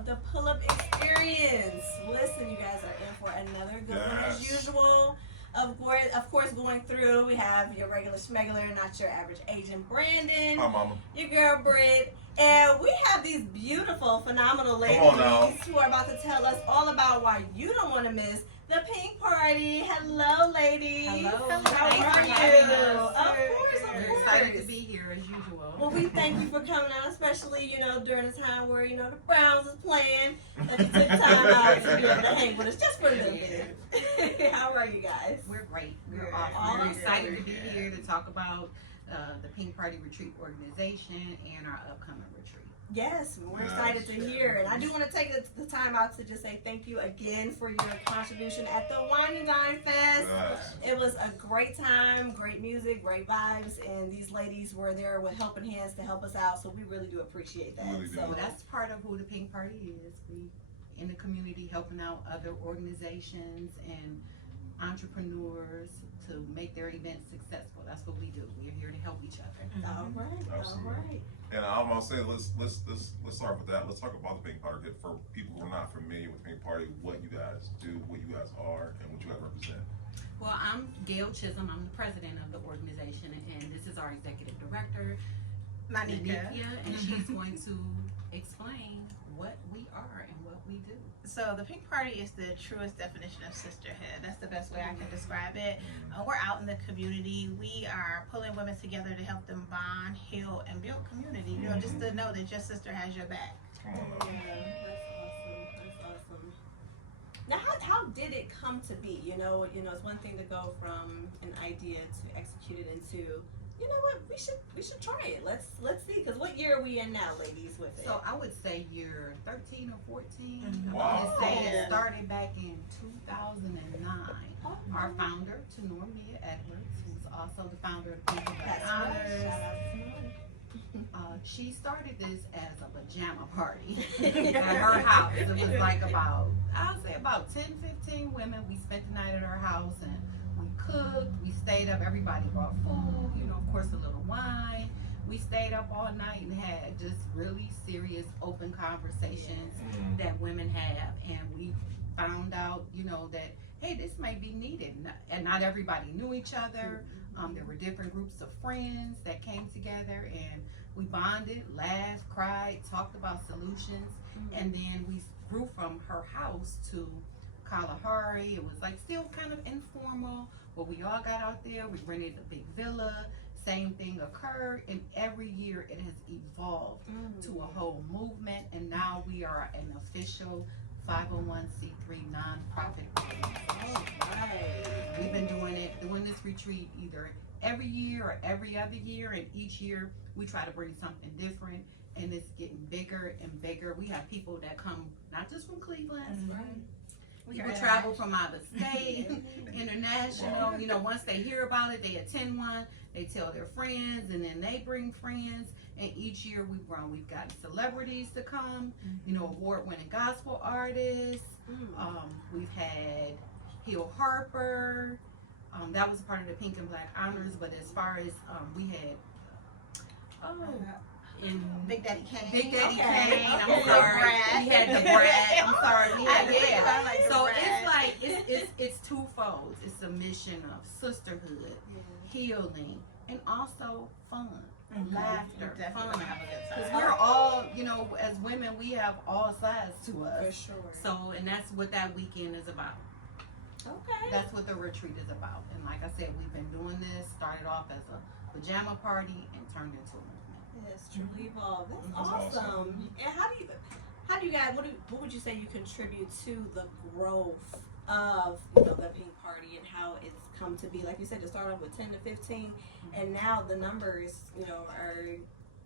of the pull-up experience. Listen, you guys are in for another good one as usual. Of course, going through, we have your regular schmegular, not your average agent, Brandon. Hi, mama. Your girl, Britt. And we have these beautiful, phenomenal ladies who are about to tell us all about why you don't want to miss the Pink Party. Hello, ladies. Hello. How are you? Of course. We're excited to be here as usual. Well, we thank you for coming out, especially, during a time where, the Browns is playing. That you took time out to be able to hang with us just for a little bit. How are you guys? We're great. We're awesome. We're excited to be here to talk about the Pink Party Retreat organization and our upcoming retreat. Yes, we're excited to hear. And I do want to take the time out to just say thank you again for your contribution at the Wine and Dine Fest. Yes. It was a great time, great music, great vibes, and these ladies were there with helping hands to help us out, so we really do appreciate that. Really do. So that's part of who the Pink Party is. We in the community helping out other organizations and entrepreneurs to make their events successful. That's what we do. We're here to help each other. All right, Absolutely. all right. And I'm gonna say let's start with that. Let's talk about the Pink Party for people who are not familiar with the Pink Party. What you guys do, what you guys are, and what you guys represent. Well, I'm Gail Chisholm. I'm the president of the organization, and this is our executive director, Manika. and she's going to explain what we are and what we do. So the Pink Party is the truest definition of sisterhood. That's the best way I can describe it. We're out in the community. We are pulling women together to help them bond, heal, and build community. Just to know that your sister has your back. Come on now. Yeah, that's awesome. Now, how did it come to be? It's one thing to go from an idea to execute it into, you know what, we should try it. Let's see, because what year are we in now, ladies, with it? So I would say you're 13 or 14. Wow. I would say Yeah. it started back in 2009. Our founder, Tenor Mia Edwards, who's also the founder of Pink Cowgirl That's right. Glamping, Shout out to Simone. she started this as a pajama party at her house. It was like about 10, 15 women. We spent the night at her house and we cooked, we stayed up, everybody brought food, of course a little wine. We stayed up all night and had just really serious open conversations that women have, and we found out, that hey, this may be needed, and not everybody knew each other. There were different groups of friends that came together, and we bonded, laughed, cried, talked about solutions, and then we grew from her house to Kalahari. It was like still kind of informal, but we all got out there. We rented a big villa. Same thing occurred, and every year it has evolved to a whole movement, and now we are an official 501c3 nonprofit organization. We've been doing this retreat either every year or every other year, and each year we try to bring something different, and it's getting bigger and bigger. We have people that come not just from Cleveland. People travel from out of state, international. Once they hear about it, they attend one, they tell their friends, and then they bring friends. And each year we've grown. We've got celebrities to come, award-winning gospel artists. We've had Hill Harper. That was part of the Pink and Black Honors. But as far as we had, Big Daddy Kane. Big Daddy Okay. Kane. Okay. I'm sorry. We had the Brad. I'm sorry. We had I like the So Brad. it's like it's twofold. It's a mission of sisterhood, healing, and also fun, laughter, Definitely fun. have a good time. Because we're all, as women, we have all sides to us. For sure. So, and that's what that weekend is about. Okay. That's what the retreat is about. And like I said, we've been doing this. Started off as a pajama party and turned into a movement. It's truly evolved. That's That's awesome. awesome. And how do you guys, what would you say you contribute to the growth of the Pink Party and how it's come to be? Like you said, it started off with 10 to 15, and now the numbers are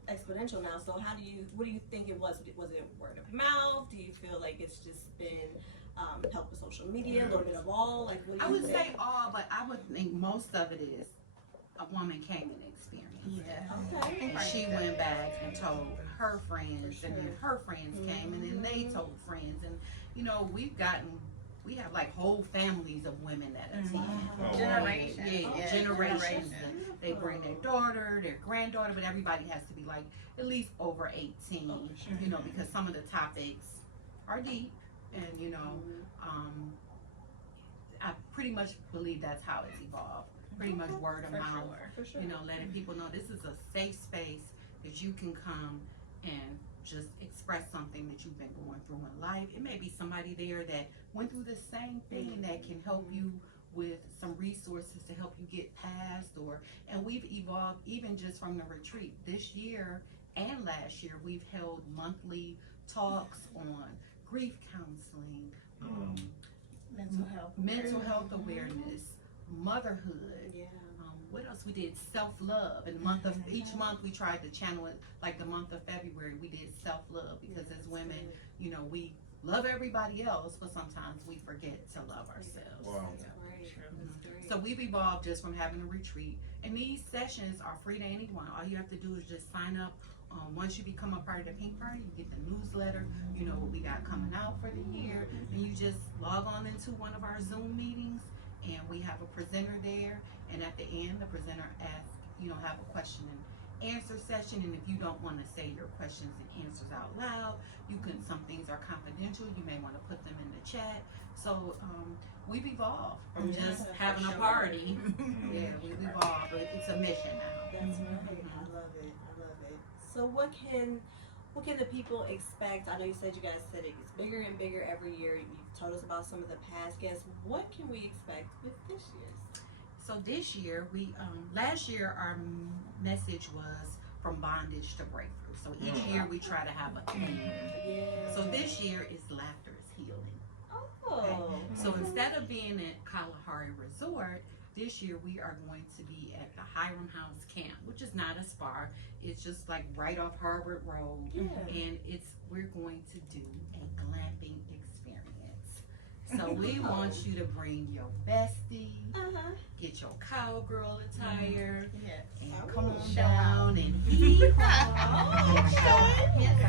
exponential now. So what do you think it was? Was it word of mouth? Do you feel like it's just been help with social media, a little bit of all? Like, what do I you would think? say all, but I would think most of it is a woman came and experienced. Okay. And she went back and told her friends, and then her friends came, and then they told friends, and we have like whole families of women that attend. Wow. Generations. Yeah, generations. And they bring their daughter, their granddaughter, but everybody has to be like at least over 18, because some of the topics are deep, and you know, I pretty much believe that's how it's evolved. Pretty much word of mouth. For sure. You know, letting people know this is a safe space that you can come and just express something that you've been going through in life. It may be somebody there that went through the same thing that can help you with some resources to help you get past, and we've evolved even just from the retreat. This year and last year, we've held monthly talks on grief counseling, mental health awareness, motherhood. Yeah. What else we did? Self-love. In the month of each month, we tried to channel it. Like the month of February, we did self-love because as women, you know, we love everybody else, but sometimes we forget to love ourselves. Wow. So we've evolved just from having a retreat, and these sessions are free to anyone. All you have to do is just sign up. Once you become a part of the Pink Party, you get the newsletter, you know what we got coming out for the year, and you just log on into one of our Zoom meetings, and we have a presenter there, and at the end, the presenter asks, you know, have a question and answer session, and if you don't want to say your questions and answers out loud, you can, some things are confidential, you may want to put them in the chat. So we've evolved from just having a party. Yeah, we've evolved, but it's a mission now. That's right. I love it. I love it. So what can the people expect? I know you said, you guys said it gets bigger and bigger every year. You've told us about some of the past guests. What can we expect with this year's? So this year, last year our message was from bondage to breakthrough. So each year we try to have a theme. Yeah. So this year is laughter is healing. Oh. Okay. So instead of being at Kalahari Resort, this year we are going to be at the Hiram House Camp, which is not a spa. It's just like right off Harvard Road. Yeah. And we're going to do a glamping experience. So we want you to bring your bestie, get your cowgirl attire, and come on down and eat. Yes, I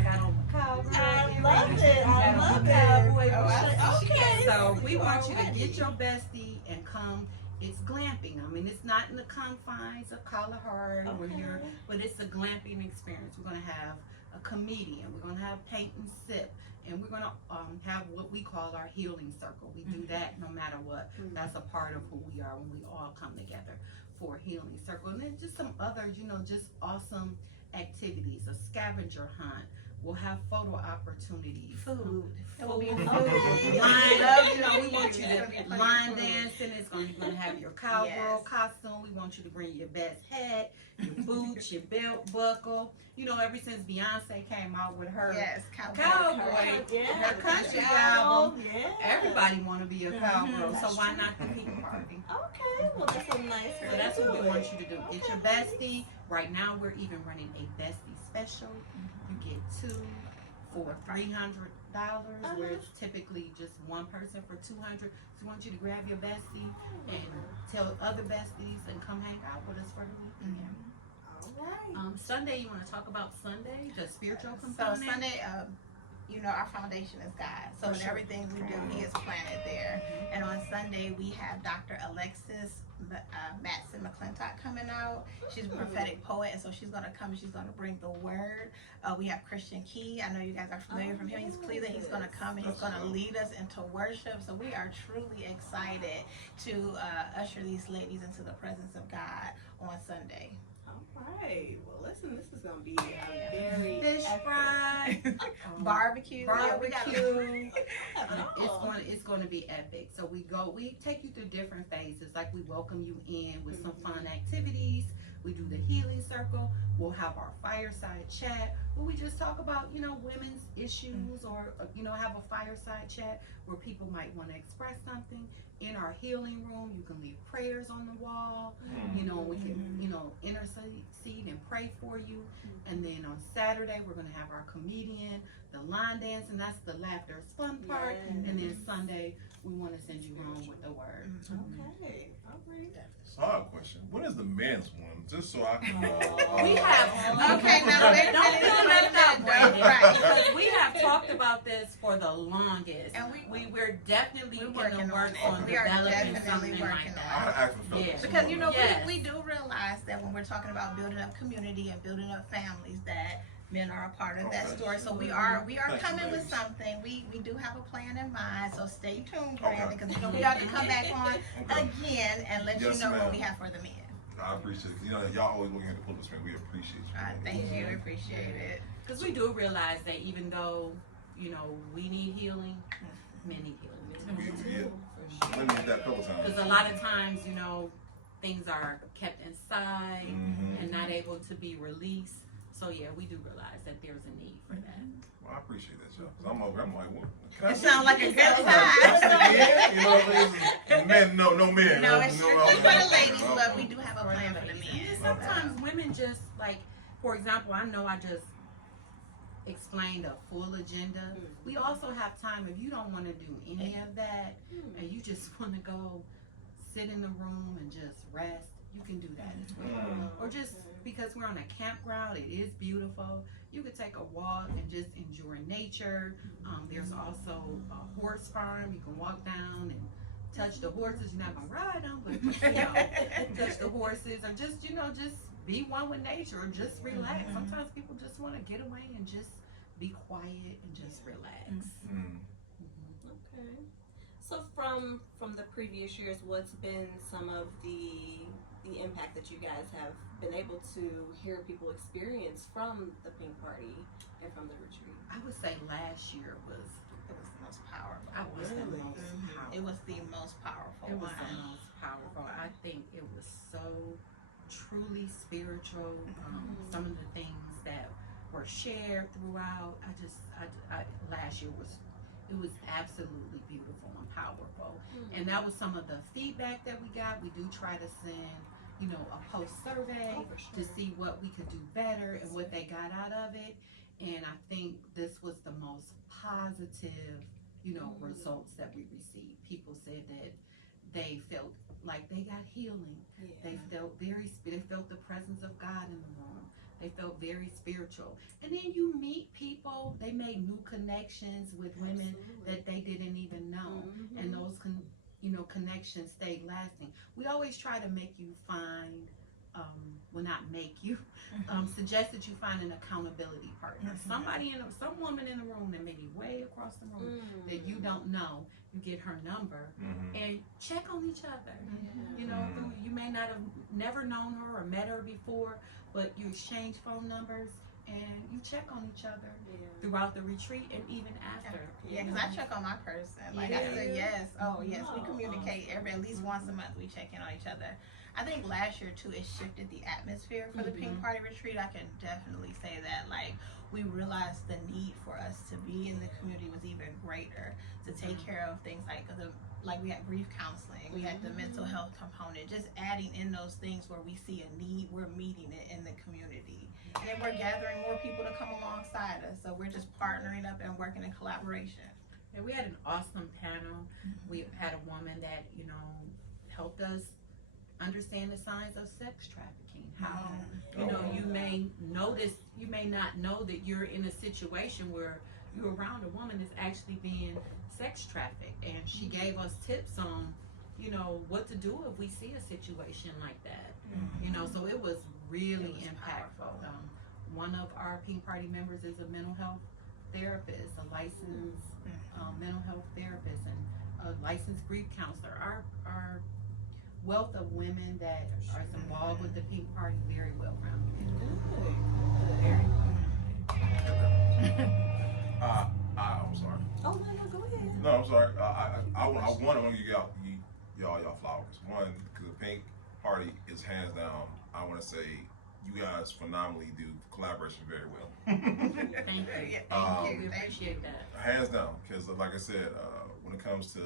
got on my cowgirl. I love it. I love it. Okay. So we want you to get your bestie and come. It's glamping. I mean, it's not in the confines of Kalahari, but it's a glamping experience. We're going to have a comedian. We're going to have paint and sip. And we're going to have what we call our healing circle. We do that no matter what. That's a part of who we are when we all come together for a healing circle. And then just some others, you know, just awesome activities. A scavenger hunt. We'll have photo opportunities. Food. Line Okay. up, you know, we want you to line dancing. You're going to have your cowgirl costume. We want you to bring your best hat, your boots, your belt buckle. You know, ever since Beyonce came out with her cowboy, her country album, everybody want to be a cowgirl. So why not the Pink Party? Okay. Well, that's a nice. So that's what we want you to do. Get your bestie. Right now, we're even running a bestie special. You get 2 for $300, where it's typically just one person for $200. So we want you to grab your bestie and tell other besties and come hang out with us for the weekend. All right. Sunday, you want to talk about Sunday, the spiritual So component? Sunday, you know, our foundation is God. So in everything we do, He is planted there. And on Sunday, we have Dr. Alexis Matson McClintock coming out. She's a prophetic poet, and so she's going to come and she's going to bring the word. We have Christian Key. I know you guys are familiar from him. He's Cleveland. He's going to come and he's going to lead us into worship. So we are truly excited to usher these ladies into the presence of God on Sunday. All right. Well, listen, this is going to be a very Fish fry, Barbecue. barbecue. It's going to be epic. So we take you through different phases. Like we welcome you in with some fun activities. We do the healing circle. We'll have our fireside chat where we just talk about, you know, women's issues, or, you know, have a fireside chat where people might want to express something. In our healing room, you can leave prayers on the wall. You know, we can, you know, intercede and pray for you. And then on Saturday, we're going to have our comedian, the line dance, and that's the laughter is fun part. And then Sunday, we want to send you home with the word. Okay. All right. So I have a question. When is the men's one? Just so I can know. We have. Okay, now wait a Don't minute. feel left out, Brandon. Right. Because we have talked about this for the longest. And we're definitely in the working on works it. on We are developing definitely something working like on that. I asked for Yeah. Because, you know, Yes. we do realize that when we're talking about building up community and building up families, that men are a part of that Okay. story. So we are Thank you, coming with ladies. something. We do have a plan in mind. So stay tuned, Okay. Brandon, because we are to come back on Okay. again and let Yes, you know what ma'am. we have for the men. I appreciate it. You know, y'all always looking at the pulpit string. We appreciate you. Thank you. Appreciate it. Because we do realize that even though, you know, we need healing, men need healing. Yeah. Let me hit that a couple times. Because a lot of times, you know, things are kept inside Mhm. and not able to be released. So yeah, we do realize that there's a need for that. Well, I appreciate that, y'all. 'Cause I'm like, what? It sounds like a good time. You know what I'm saying? Men, no men. No, it's no, strictly for the okay. ladies, but we do have a plan for the And men. sometimes women just like, for example, I know I just explained a full agenda. We also have time if you don't want to do any of that and you just want to go sit in the room and just rest, you can do that as well. Or just because we're on a campground, it is beautiful. You could take a walk and just enjoy nature. There's also a horse farm. You can walk down and touch the horses. You're not gonna ride them, but you know, touch the horses or just, you know, just be one with nature or just relax. Sometimes people just want to get away and just be quiet and just relax. Okay. So from the previous years, what's been some of the impact that you guys have been able to hear people experience from the Pink Party and from the retreat? I would say last year was It was the most powerful. the most powerful. It was the most powerful It was one. the most powerful. I think it was so truly spiritual. Some of the things that were shared throughout. Last year it was absolutely beautiful and powerful. And that was some of the feedback that we got. We do try to send, you know, a post survey to see what we could do better and what they got out of it. And I think this was the most positive, you know, results that we received. People said that they felt like they got healing. They felt they felt the presence of God in the room. They felt very spiritual. And then you meet people, they made new connections with women that they didn't even know. And those connections stayed lasting. We always try to make you find, suggest that you find an accountability partner. Some woman in the room that may be way across the room that you don't know. You get her number and check on each other. You know, you may not have never known her or met her before, but you exchange phone numbers and you check on each other throughout the retreat and even after. Yeah, because I check on my person. Like I said, yes. Oh, yes. We communicate at least once a month. We check in on each other. I think last year too, it shifted the atmosphere for the Pink Party retreat. I can definitely say that. Like we realized the need for us to be in the community was even greater to take care of things like we had grief counseling, we had the mental health component, just adding in those things where we see a need, we're meeting it in the community. And then we're gathering more people to come alongside us. So we're just partnering up and working in collaboration. And we had an awesome panel. We had a woman that, you know, helped us understand the signs of sex trafficking. How, you know, you may not know that you're in a situation where you're around a woman that's actually being sex trafficked. And she gave us tips on, you know, what to do if we see a situation like that. You know, so it was really impactful. One of our Pink Party members is a mental health therapist, a licensed mental health therapist, and a licensed grief counselor. Our wealth of women that are involved with the Pink Party very well rounded. Very well. I'm sorry. Oh no, go ahead. No, I'm sorry. I want to give y'all flowers. One, because the Pink Party is hands down. I want to say you guys phenomenally do collaboration very well. Thank you. Thank you. We appreciate that. Hands down, because like I said, when it comes to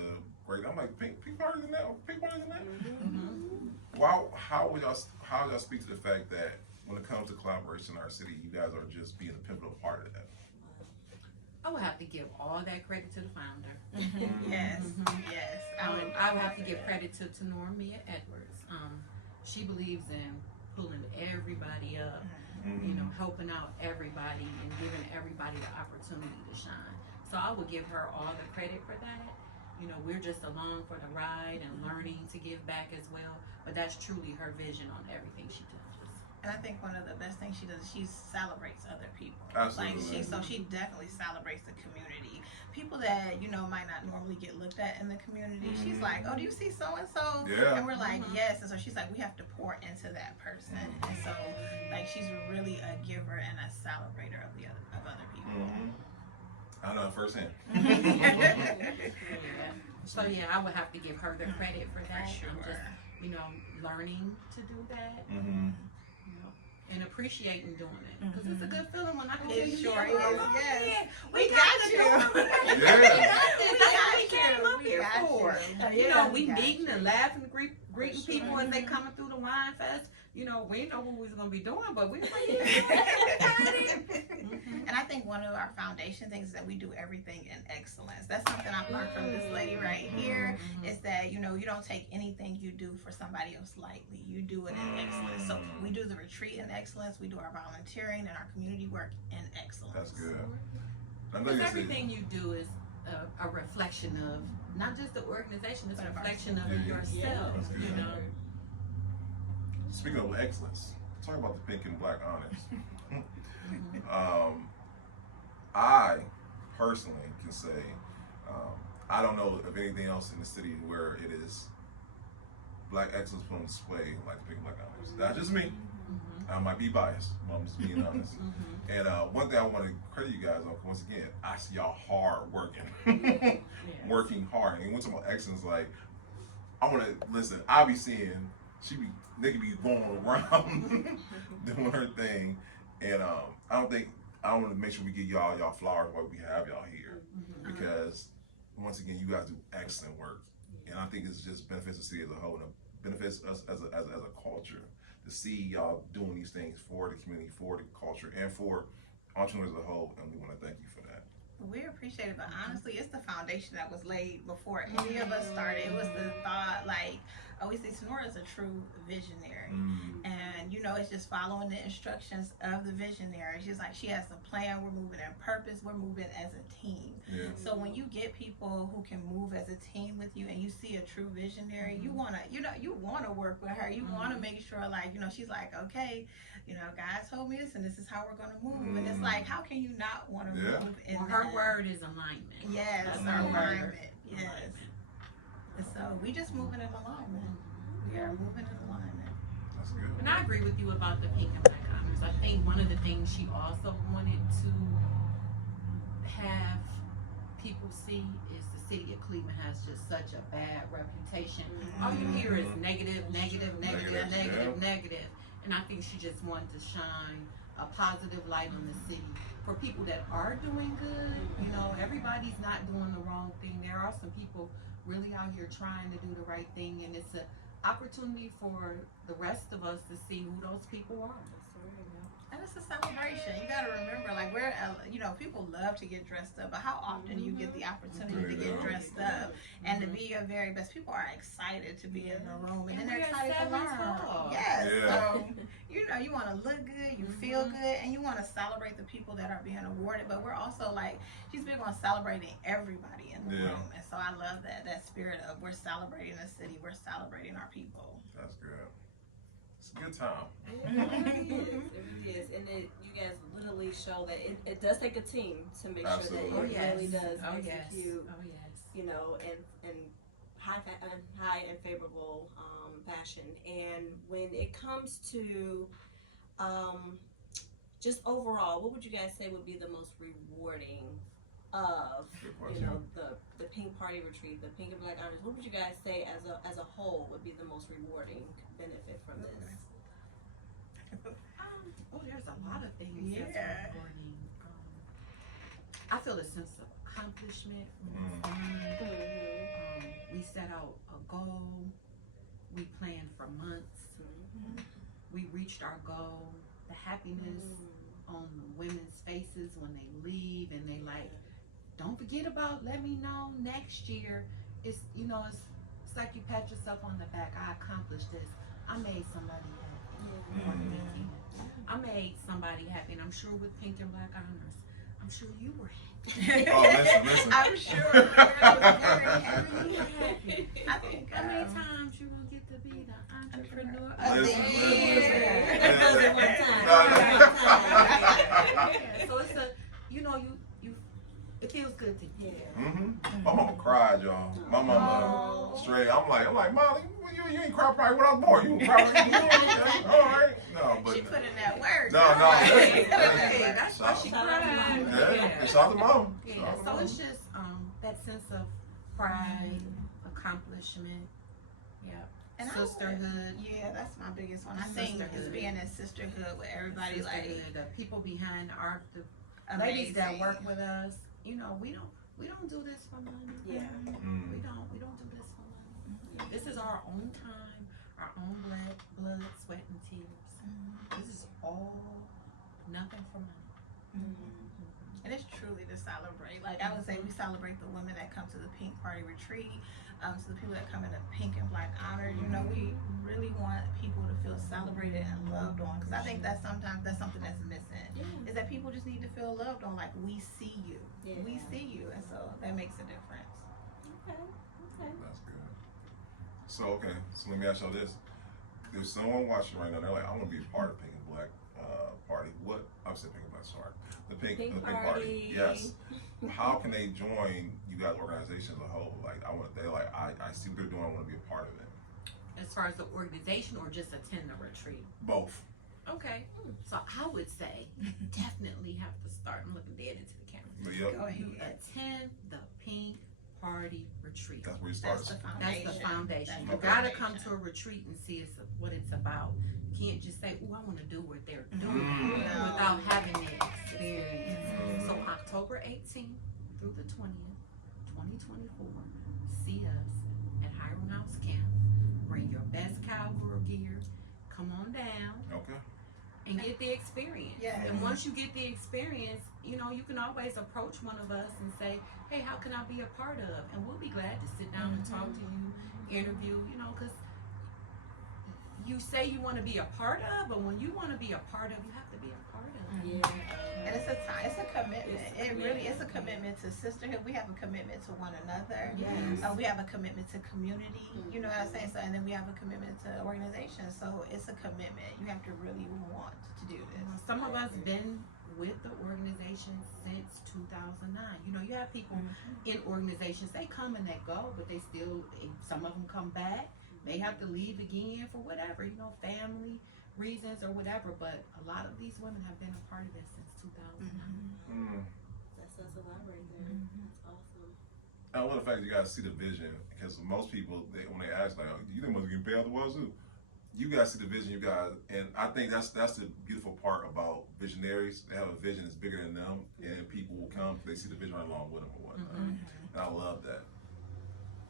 great, I'm like Pink Party's in that. Pink Party's in that. Wow, how y'all speak to the fact that when it comes to collaboration in our city, you guys are just being a pivotal part of that? I would have to give all that credit to the founder. Yes, yes. I would have to give credit to Mia Edwards. She believes in pulling everybody up, you know, helping out everybody and giving everybody the opportunity to shine. So I would give her all the credit for that. You know, we're just along for the ride and learning to give back as well. But that's truly her vision on everything she touches. And I think one of the best things she does is she celebrates other people. Absolutely. Like she definitely celebrates the community. People that, might not normally get looked at in the community. She's like, oh, do you see so and so? Yeah. And we're like, yes. And so she's like, we have to pour into that person. And so like she's really a giver and a celebrator of other people. I know firsthand. So yeah, I would have to give her the credit for that. For sure. I'm just, learning to do that. And appreciating doing it, because it's a good feeling when I can tell you, Sure is. Yes. we got you. Yeah. We came up here for. We got meeting you. and laughing, greeting people as they coming through the wine fest. We didn't know what we was gonna be doing, but we were And I think one of our foundation things is that we do everything in excellence. That's something I've learned from this lady right here, is that, you don't take anything you do for somebody else lightly. You do it in excellence. So we do the retreat in excellence. We do our volunteering and our community work in excellence. That's good. Because everything you do is a reflection of not just the organization, it's a reflection of yourself. That's good. Speaking of excellence, talk about the pink and black honors. I personally can say I don't know of anything else in the city where it is black excellence put on display like the pink and black honors. That's just me. I might be biased, but I'm just being honest. And one thing I want to credit you guys on, once again, I see y'all hard working, working hard. And when talking about excellence, like I want to listen. I be seeing nigga be going around doing her thing, and I want to make sure we give y'all flowers while we have y'all here, because once again, you guys do excellent work, and I think it's just benefits the city as a whole, and it benefits us as a culture to see y'all doing these things for the community, for the culture, and for entrepreneurs as a whole, and we want to thank you for that. We appreciate it, but honestly, it's the foundation that was laid before any of us started. It was the thought, like, we see Sonora is a true visionary, and it's just following the instructions of the visionary. She's like, she has a plan. We're moving in purpose. We're moving as a team. So when you get people who can move as a team with you, and you see a true visionary, you wanna work with her. You wanna make sure, like, she's like, okay, God told me this, and this is how we're gonna move. And it's like, how can you not want to move in her word is alignment. Yes, alignment. Yes. And so we just moving in alignment. We are moving in alignment. That's good. And I agree with you about the pink and black honors. I think one of the things she also wanted to have people see is the city of Cleveland has just such a bad reputation. All you hear is negative. And I think she just wanted to shine a positive light on the city for people that are doing good. Everybody's not doing the wrong thing. There are some people really out here trying to do the right thing, and it's an opportunity for the rest of us to see who those people are. And it's a celebration. You got to remember, like, people love to get dressed up, but how often do you get the opportunity to get dressed up and to be your very best? People are excited to be in the room, and then they're excited to learn. Yes. So, you want to look good, you feel good, and you want to celebrate the people that are being awarded. But we're also like, she's big on celebrating everybody in the room, and so I love that spirit of we're celebrating the city, we're celebrating our people. That's good. It's a good time. It really is. And you guys literally show that it does take a team to make sure that it really does execute, in high and favorable fashion. And when it comes to just overall, what would you guys say would be the most rewarding of the Pink Party Retreat, the Pink and Black Honors? What would you guys say as a whole would be the most rewarding benefit from this? There's a lot of things that's rewarding. I feel a sense of accomplishment when it's done. We set out a goal. We planned for months. We reached our goal. The happiness on women's faces when they leave, and they like, don't forget about, let me know next year. It's like you pat yourself on the back. I accomplished this. I made somebody happy. I made somebody happy, and I'm sure with Pink and Black Honors, I'm sure you were happy. Oh, listen. I'm sure we were very happy. I think how many times you gonna get to be the entrepreneur Listen. one time. No, One time. Yeah, so it's a, you know, you, it feels good to you. Yeah. Mm-hmm. My mama cried, y'all. My mama straight. I'm like, Molly, you ain't cry probably when I was born. You cry when you was born. All right. No, but She put in that work. no. Hey, that's why she Shout out to cried. Mama. Yeah, shout out to mama. Yeah, Shout out to so mama. it's just that sense of pride, accomplishment, yeah, And sisterhood. Yeah, that's my biggest one. I think is Sisterhood. being in sisterhood with everybody, like Sisterhood, the people behind the amazing. ladies that work with us. You know, we don't do this for money. Yeah. Mm. We don't do this for money. This is our own time, our own blood, sweat, and tears. This is all nothing for money. And it's truly to celebrate. Like I would say, we celebrate the women that come to the Pink Party Retreat, to the people that come in the Pink and Black Honor. You know, we really want people to feel celebrated and loved on. Because I think that's something that's missing. Is that people just need to feel loved on. Like we see you, we see you, and so that makes a difference. Okay. That's good. So let me ask y'all this: there's someone watching right now. They're like, I want to be a part of Pink and Black Party. What? I'm saying Pink and Black. Sorry, the Pink Party. Yes. How can they join you guys' organization as a whole? Like, they're like, I see what they're doing. I want to be a part of it. As far as the organization or just attend the retreat? Both. Okay, so I would say definitely have to start. I'm looking dead into the camera. Yep. Go ahead. You attend the Pink Party Retreat. That's where you start. That's the That's foundation. the foundation. That's You the gotta come foundation. to a retreat and see what it's about. You can't just say, "Oh, I want to do what they're doing," Mm. without having the experience. Mm. So October 18th through the 20th, 2024, see us at Hiram House Camp. Bring your best cowgirl gear. Come on down Okay. and get the experience. Yeah. And once you get the experience, you know, you can always approach one of us and say, hey, how can I be a part of? And we'll be glad to sit down and talk to you, interview, you know, because you say you want to be a part of, but when you want to be a part of, you have to be a part of. Yeah. And it's a commitment. It really is a commitment to sisterhood. We have a commitment to one another. Yes. We have a commitment to community. You know what I'm saying? So, and then we have a commitment to organization. So it's a commitment. You have to really want to do this. Some of us been with the organization since 2009. You know, you have people in organizations, they come and they go, but they still, some of them come back. They have to leave again for whatever, you know, family reasons or whatever. But a lot of these women have been a part of it since 2009. Mm. That's a lot right there. That's awesome. I love the fact that you guys see the vision, because most people, when they ask, like, oh, you didn't want to get paid out the wazoo. You guys see the vision, you guys, and I think that's the beautiful part about visionaries. They have a vision that's bigger than them, and people will come, they see the vision right along with them or whatnot. And I love that.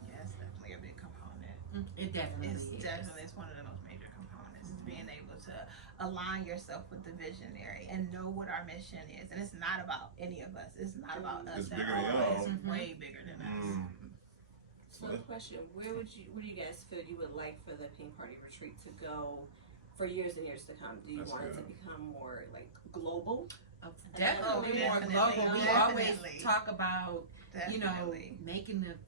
Yeah, it's definitely a big component. It definitely It's is. definitely it's one of the most major components. Is being able to align yourself with the visionary and know what our mission is. And it's not about any of us. It's not about us It's at bigger than all. y'all. It's way bigger than us. Mm. So the question, where do you guys feel you would like for the Pink Party Retreat to go for years and years to come? Do you That's want it to good. become more like global? Definitely Oh, more definitely. global. We Definitely. always talk about, you know, Definitely.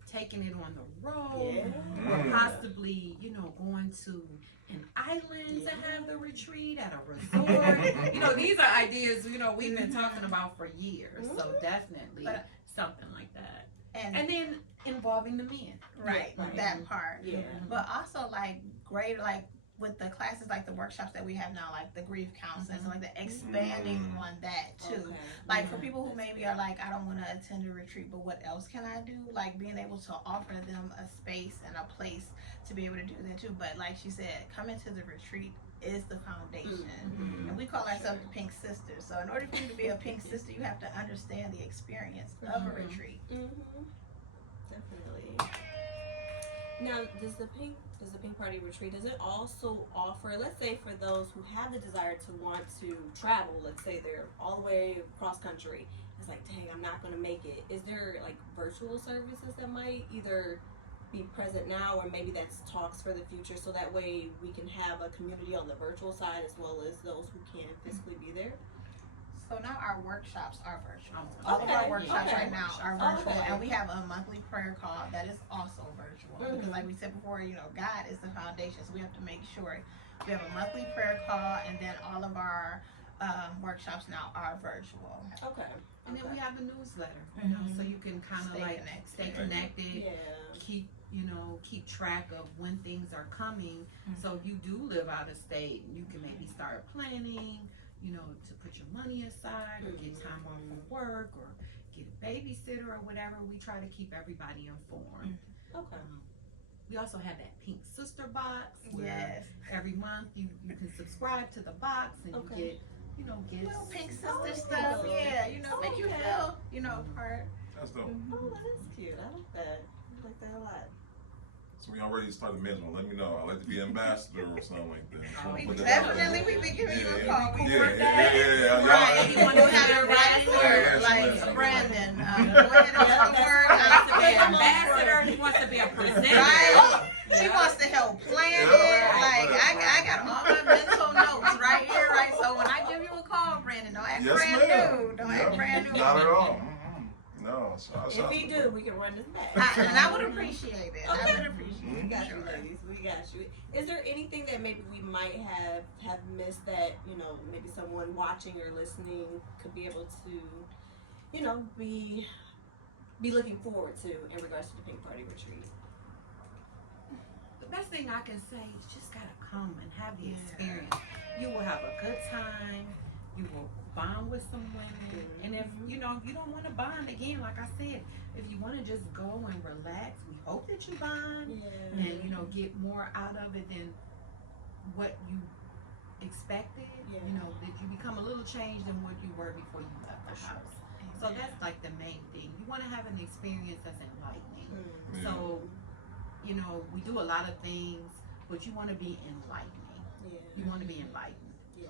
taking it on the road, Yeah. or Mm. possibly, you know, going to an island to have the retreat at a resort. You know, these are ideas, you know, we've been talking about for years. So definitely But- something like that. And And then involving the men. right, Right. that part. Yeah. But also like greater like with the classes like the workshops that we have now, like the grief counseling, so like the expanding on that too. Okay. Like for people who maybe are like, I don't want to attend a retreat, but what else can I do? Like being able to offer them a space and a place to be able to do that too. But like she said, coming to the retreat is the foundation. Mm. And we call ourselves the Pink Sisters. So in order for you to be a Pink Sister, you have to understand the experience of a retreat. Mm-hmm. Definitely. Now, does the Pink Party Retreat, does it also offer, let's say for those who have the desire to want to travel, let's say they're all the way across country, it's like, dang, I'm not going to make it. Is there like virtual services that might either be present now, or maybe that's talks for the future, so that way we can have a community on the virtual side as well as those who can't physically be there? So now our workshops are virtual. Okay. All of our workshops Okay. right now are virtual, Okay. and we have a monthly prayer call that is also virtual. Because like we said before, you know, God is the foundation, so we have to make sure We have a monthly prayer call, and then all of our workshops now are virtual. Okay. And then we have a newsletter, you know, so you can kind of Stay like connected. stay connected, Yeah. keep track of when things are coming. So if you do live out of state, you can maybe start planning, you know, to put your money aside or get time off from work or get a babysitter or whatever. We try to keep everybody informed. Okay. We also have that Pink Sister box where Yes. every month you can subscribe to the box and you get, you know, gifts. Little pink sister stuff, yeah, you know, make you feel, you know, part. That's dope. Oh, that is cute. I like that. I like that a lot. So we already started mentioning. Let me know. I'd like to be an ambassador or something like that. Oh, We Put that out there. definitely, we be giving you a Yeah, call. yeah. Right, You you want want to to be have an a right ambassador? word, Yeah, like yeah. Brandon, go ahead and put the word out Be an there. ambassador. He wants to be a presenter. Right? She wants to help plan it. Yeah. Like, I got all my mental notes right here, right? So when I give you a call, Brandon, don't act Yes, brand ma'am. new. Don't act brand new. Not at all. No. If he do, we can run this back. And I would appreciate it. I Okay. would appreciate We it. got Sure. you, ladies. We got you. Is there anything that maybe we might have missed that, you know, maybe someone watching or listening could be able to, you know, be looking forward to in regards to the Pink Party Retreat? The best thing I can say is just gotta come and have the Yeah. experience. You will have a good time. You will bond with some women. And if you know you don't want to bond again, like I said, if you want to just go and relax, we hope that you bond and you know get more out of it than what you expected. Yeah. You know that you become a little changed than what you were before you left the house. So that's like the main thing. You want to have an experience that's enlightening. Yeah. So, you know, we do a lot of things, but you want to be enlightening. You want to be enlightened. Yeah.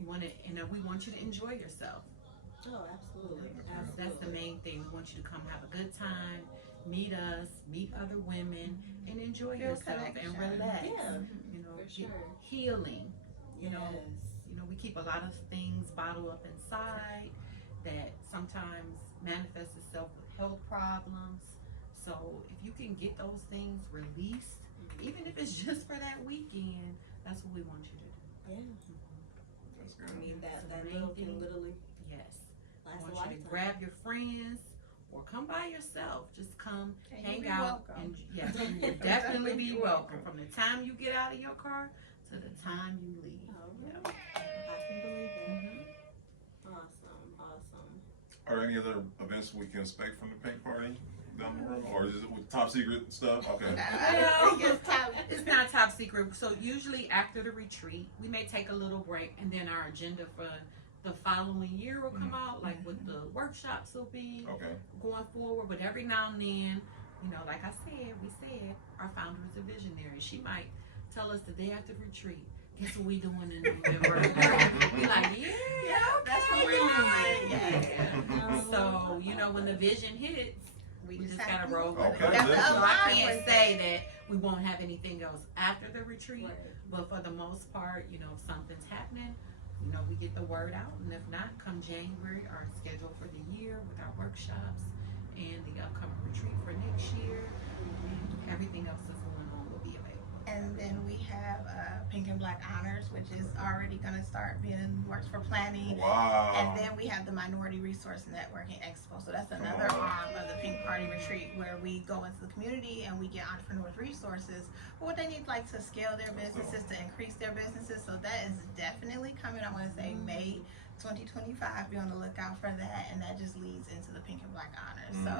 You want to, and we want you to enjoy yourself. Oh, absolutely. That's the main thing. We want you to come have a good time, meet us, meet other women, and enjoy Feel yourself and connection. relax. Yeah, You know, for get sure. healing. You know, Yes. we keep a lot of things bottled up inside that sometimes manifests itself with health problems. So if you can get those things released, even if it's just for that weekend, that's what we want you to do. Yeah. That's I good. mean, that the main little thing. can literally Yes. I last a want you to lifetime. grab your friends or come by yourself. Just come, And hang you'll be out, welcome. and yes, you will definitely be welcome from the time you get out of your car to the time you leave. Oh, Yeah. I can believe it. Mhm. Awesome. Are there any other events we can expect from the Pink Party down the road, or is it with top secret stuff? Okay. I don't think it's time. It's not top secret. So usually after the retreat, we may take a little break, and then our agenda for the following year will come out, like what the workshops will be Okay. going forward. But every now and then, you know, like I said, our founder is a visionary. She might tell us the day after the retreat, guess what we doing in November? We like, yeah, That's what we're doing. Yeah. So, you know, when the vision hits, we just gotta roll with Okay, it. good. So I Align can't with say that we won't have anything else after the retreat, Right. but for the most part, you know, if something's happening, you know, we get the word out, and if not, come January, our schedule for the year with our workshops and the upcoming retreat for next year, and everything else that's going on will be available. And then we have Pink and Black Honors, which is already going to start being in the works for planning. Wow. And then we have the Minority Resource Networking Expo. So that's another arm of the Pink Party Retreat where we go into the community and we get entrepreneurs resources for what they need, like to scale their businesses, to increase their businesses. So that is definitely coming. I want to say May 2025. Be on the lookout for that. And that just leads into the Pink and Black Honors. So,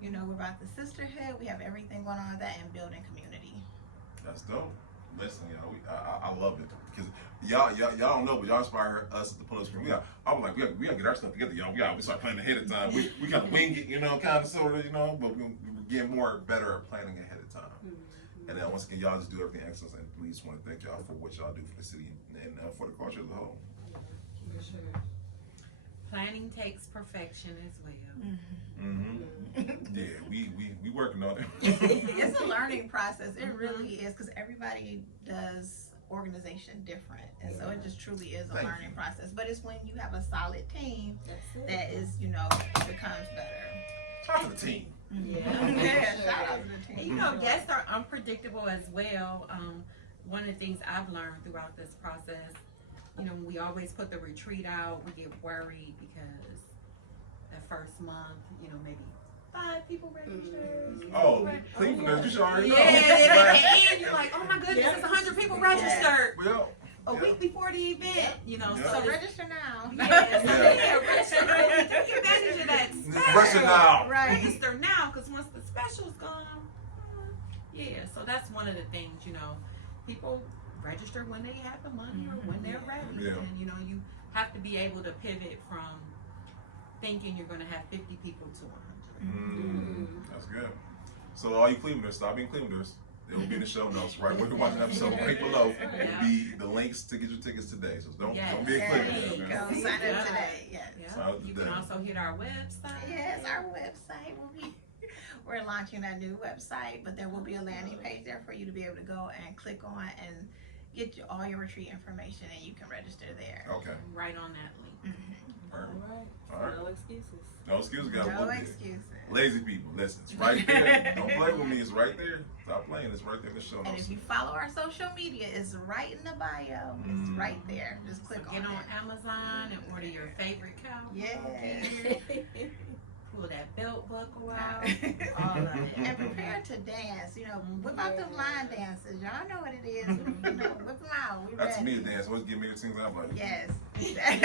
you know, we're about the sisterhood. We have everything going on with that and building community. That's dope. Listen, y'all, I love it because y'all don't know, but y'all inspire us at the Pulse Screen. I was like, we gotta get our stuff together, y'all. We start planning ahead of time. We kind of wing it, you know, kind of sort of, you know, but we're getting better at planning ahead of time. And then once again, y'all just do everything excellent. And we just want to thank y'all for what y'all do for the city and for the culture as a whole. For sure. Planning takes perfection as well. Yeah, we working on it. It's a learning process. It really is, because everybody does organization different, and so it just truly is a Thank learning you. process. But it's when you have a solid team That's it. that is, you know, becomes better. Talk to the team. Yeah. Yeah, shout out to the And team. you know, guests are unpredictable as well. one of the things I've learned throughout this process, you know, we always put the retreat out. We get worried because the first month, you know, maybe 5 people registered. Oh, Cleveland, you should already know. And you're like, oh my goodness, it's 100 people registered. Well, A week before the event, you know, Yeah. so So register now. register. Take advantage of that special. Register now. Right. Register now, because once the special's gone, yeah. So that's one of the things, you know, people register when they have the money or when they're ready, Yeah. and you know, you have to be able to pivot from thinking you're going to have 50 people to 100. That's good. So all you Clevelanders, stop being Clevelanders. It will be in the show notes, right? When you're watching the episode right below, it will be the links to get your tickets today. So don't be a There Cleveland. you Okay? go. Sign up today. Yes. Yeah. Sign up You today. can also hit our website. Yes, our website will be. We're launching a new website, but there will be a landing page there for you to be able to go and click on and get all your retreat information, and you can register there. Okay. Right on that link. Perfect. All All right. right. No excuses. No excuses, guys. No We'll be- excuses. Lazy people, listen. It's right there. Don't play with me. It's right there. Stop playing. It's right there in the show And notes. if you follow our social media, it's right in the bio. It's right there. Just click So on get on it. Amazon and order your favorite cowboy Yes. gear. Pull that belt buckle out. All of it. And prepare to dance. You know, whip out the line dances. Y'all know what it is. You know, whip them out. We That's ready. me to dance. Always give me the things I'm like. Yes.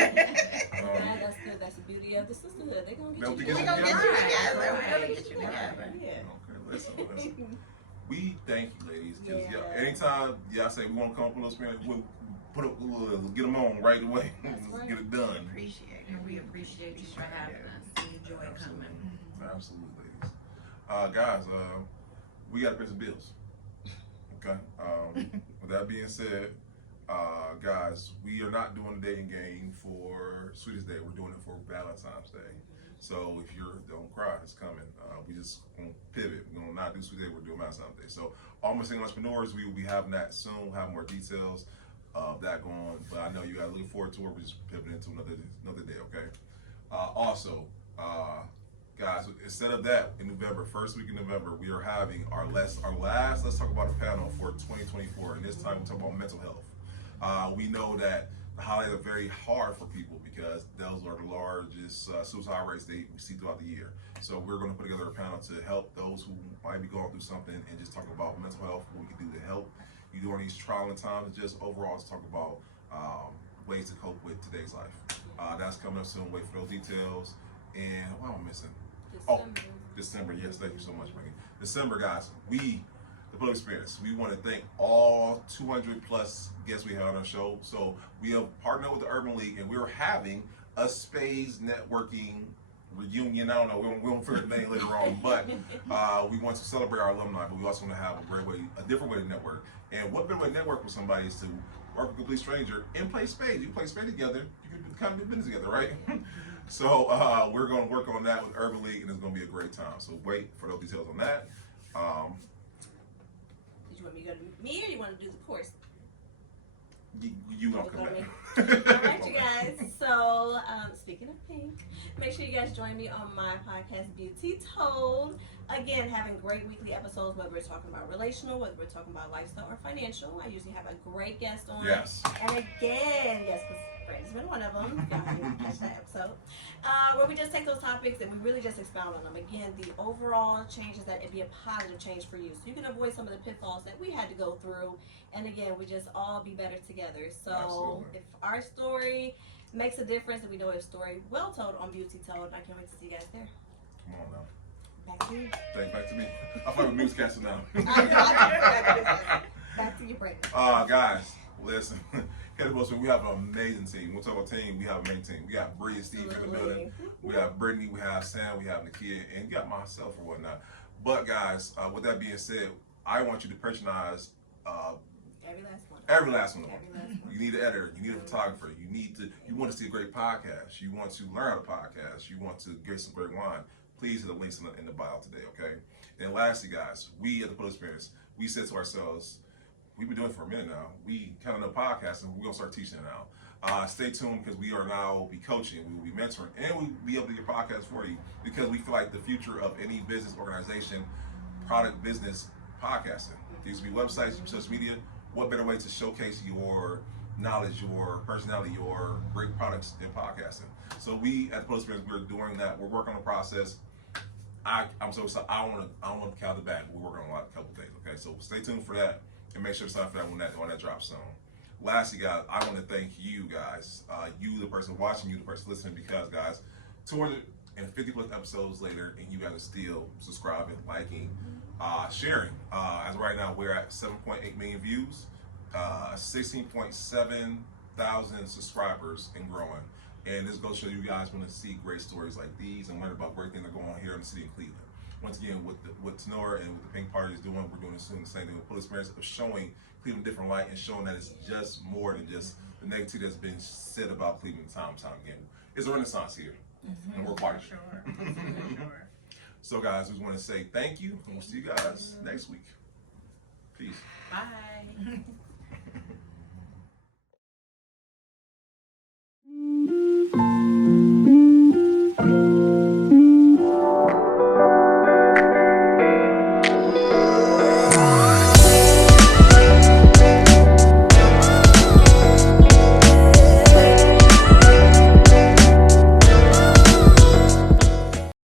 That's good. That's the beauty of the sisterhood. They're gonna They'll get get you We're you gonna get you together. together. We're gonna Right. get you together. Yeah. Okay, listen. We thank you, ladies. Because Yeah. anytime y'all say we want to come up with a little spirit, we'll get them on right away. That's right. Get it done. Appreciate it. And we appreciate you for having us. We enjoy coming. Absolutely, ladies. Guys, we got to pay some bills. Okay. With that being said, guys, we are not doing a dating game for Sweetest Day. We're doing it for Valentine's Day. So if you're, don't cry, it's coming. We just gonna pivot. We're gonna not do Sweetest Day. We're doing Valentine's Day. So all my single entrepreneurs, we will be having that soon. We'll have more details of that going on. But I know you guys looking forward to it. We're just pivoting into another day. Okay. Also, guys, instead of that, in November, first week in November, we are having our last Let's Talk About a panel for 2024, and this time we're talking about mental health. We know that the holidays are very hard for people because those are the largest suicide rates we see throughout the year. So we're going to put together a panel to help those who might be going through something and just talk about mental health, what we can do to help you during these trying times, and just overall to talk about ways to cope with today's life. That's coming up soon. Wait for those details. And what am I missing? December. Yes, thank you so much, Megan. December, guys. The Public Experience. We want to thank all 200 plus guests we had on our show. So we have partnered with the Urban League, and we're having a Spades networking reunion. I don't know. We won't figure the name later on, but we want to celebrate our alumni. But we also want to have a different way to network. And what better way to network with somebody is to work with a complete stranger and play spades. You play spades together, you can kind of do business together, right? So we're going to work on that with Urban League, and it's going to be a great time. So wait for those details on that. Did you want me to go to me, or you want to do the course? You don't come All back. right, you guys. So, speaking of Pink, make sure you guys join me on my podcast, Beauty Told. Again, having great weekly episodes, whether we're talking about relational, whether we're talking about lifestyle or financial. I usually have a great guest on. Yes. And again, yes, because Brandon's been one of them. Y'all can catch that episode. Where we just take those topics and we really just expound on them. Again, the overall change is that it be a positive change for you. So you can avoid some of the pitfalls that we had to go through. And again, we just all be better together. So Absolutely. if our story makes a difference, and we know a story well told on Beauty Told, I can't wait to see you guys there. Come on now. Back to you. Back to me. I fight with newscaster now. Back to you, Brandon. Guys, listen. We have an amazing team. We'll talk about team. We have an amazing team. We got Bree and Steve in the building. We have Brittany. We have Sam. We have Nakia, and you got myself or whatnot. But guys, with that being said, I want you to patronize Every last one. every last one of them. Every last one. You need an editor. You need a photographer. You want to see a great podcast. You want to learn how to podcast. You want to get some great wine. Please hit the links in the bio today, okay? And lastly, guys, we at the Public Experience, we said to ourselves, we've been doing it for a minute now. We kind of know podcasting. We're gonna start teaching it now. Stay tuned because we are now be coaching, we will be mentoring, and we'll be able to get podcasts for you because we feel like the future of any business organization, product business, podcasting. These will be websites, social media. what better way to showcase your knowledge, your personality, your great products in podcasting? So we at the Post Experience, we're doing that. We're working on the process. I'm so excited. I don't want to count the back. We're working on a couple things. Okay, so stay tuned for that and make sure to sign for that when that drops soon. Lastly, guys, I want to thank you guys, you the person watching, you the person listening, because guys, 250 plus episodes later, and you guys are still subscribing, liking, sharing. As of right now, we're at 7.8 million views, 16.7 thousand subscribers and growing. And this goes to show you guys want to see great stories like these and learn about great things that are going on here in the city of Cleveland. Once again, what Tenora and what the Pink Party is doing, we're doing the same thing with Police Experience of showing Cleveland a different light and showing that it's just more than just the negativity that's been said about Cleveland time and time again. It's a renaissance here, and we're part of it. Sure. So guys, we just want to say thank you, and we'll see you guys next week. Peace. Bye.